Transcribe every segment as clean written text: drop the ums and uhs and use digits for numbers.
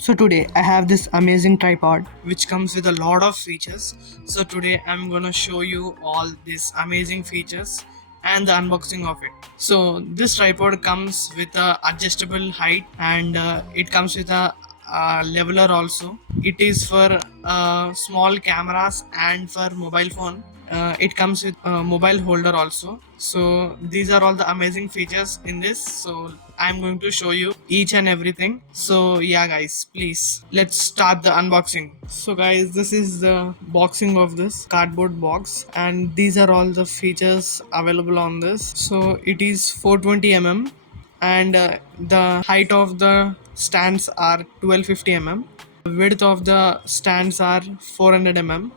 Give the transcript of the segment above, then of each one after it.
So today I have this amazing tripod which comes with a lot of features. So today I'm gonna show you all these amazing features and the unboxing of it. So this tripod comes with a adjustable height and it comes with a leveler also. It is for small cameras and for mobile phone. It comes with a mobile holder also. So these are all the amazing features in this. So I'm going to show you each and everything. So yeah guys, please let's start the unboxing. So guys, this is the boxing of this cardboard box and these are all the features available on this. So it is 420 mm and the height of the stands are 1250 mm. The width of the stands are 400 mm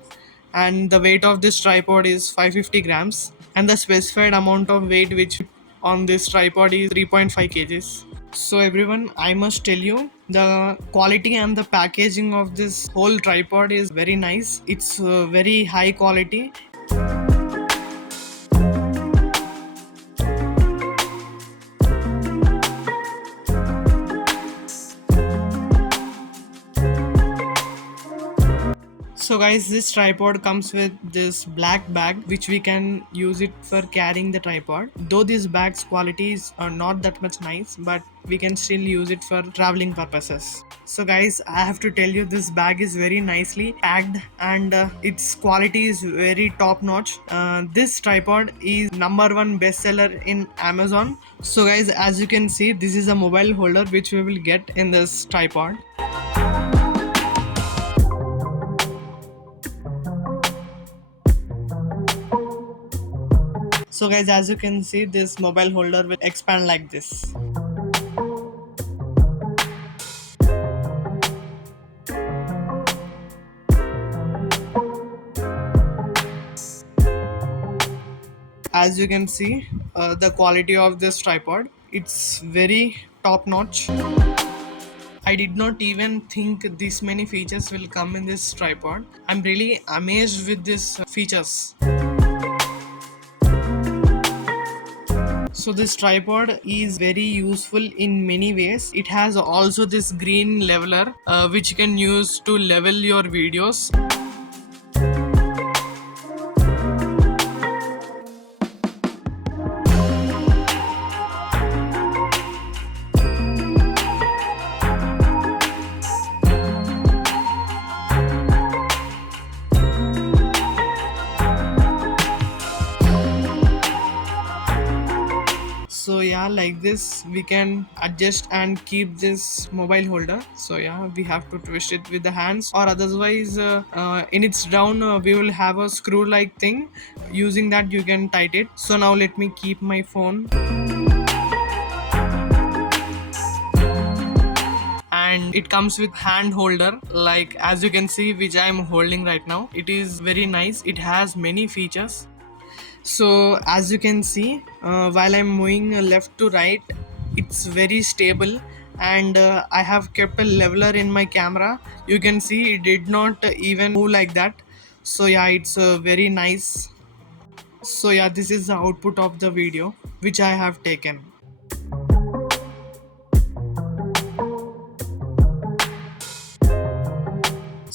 and the weight of this tripod is 550 grams and the specified amount of weight which on this tripod is 3.5 kgs. So everyone, I must tell you the quality and the packaging of this whole tripod is very nice. It's very high quality. So guys, this tripod comes with this black bag which we can use it for carrying the tripod. Though this bag's qualities are not that much nice, but we can still use it for traveling purposes. So guys, I have to tell you this bag is very nicely packed and its quality is very top notch. This tripod is #1 bestseller in Amazon. So guys, as you can see, this is a mobile holder which we will get in this tripod. So guys, as you can see, this mobile holder will expand like this. As you can see, the quality of this tripod, it's very top notch. I did not even think this many features will come in this tripod. I'm really amazed with these features. So this tripod is very useful in many ways. It has also this green leveler which you can use to level your videos. So yeah, like this we can adjust and keep this mobile holder. So yeah, we have to twist it with the hands, or otherwise in its down we will have a screw like thing. Using that you can tighten it. So now let me keep my phone, and it comes with hand holder, like as you can see, which I am holding right now. It is very nice. It has many features. So as you can see, while I'm moving left to right, it's very stable, and I have kept a leveler in my camera. You can see it did not even move like that. So yeah, it's very nice. So yeah, this is the output of the video which I have taken.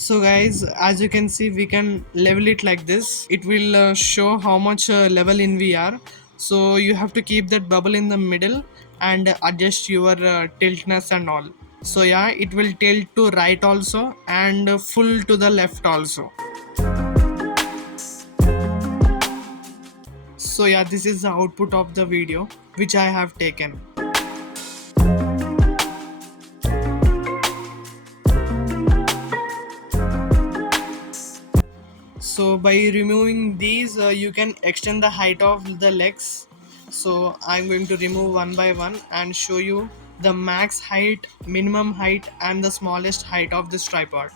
So guys, as you can see, we can level it like this. It will show how much level in we are. So you have to keep that bubble in the middle and adjust your tiltness and all. So yeah, it will tilt to right also and full to the left also. So yeah, this is the output of the video which I have taken. So by removing these you can extend the height of the legs. So I'm going to remove one by one and show you the max height, minimum height and the smallest height of this tripod.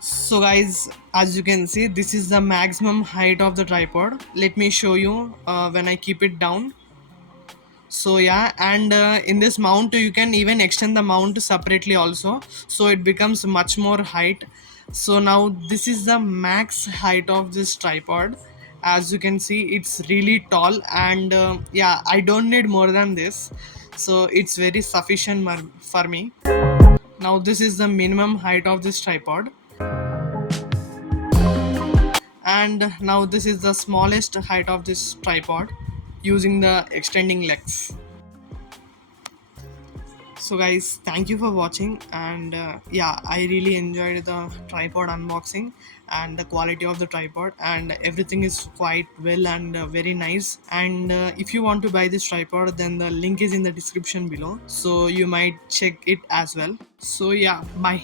So guys, as you can see, this is the maximum height of the tripod. Let me show you when I keep it down. So yeah, and in this mount you can even extend the mount separately also, so it becomes much more height. So now this is the max height of this tripod. As you can see, it's really tall, and yeah, I don't need more than this, so it's very sufficient for me. Now this is the minimum height of this tripod, and now this is the smallest height of this tripod using the extending legs. So guys, thank you for watching, and yeah, I really enjoyed the tripod unboxing and the quality of the tripod, and everything is quite well and very nice. And if you want to buy this tripod, then the link is in the description below, so you might check it as well. So yeah, bye.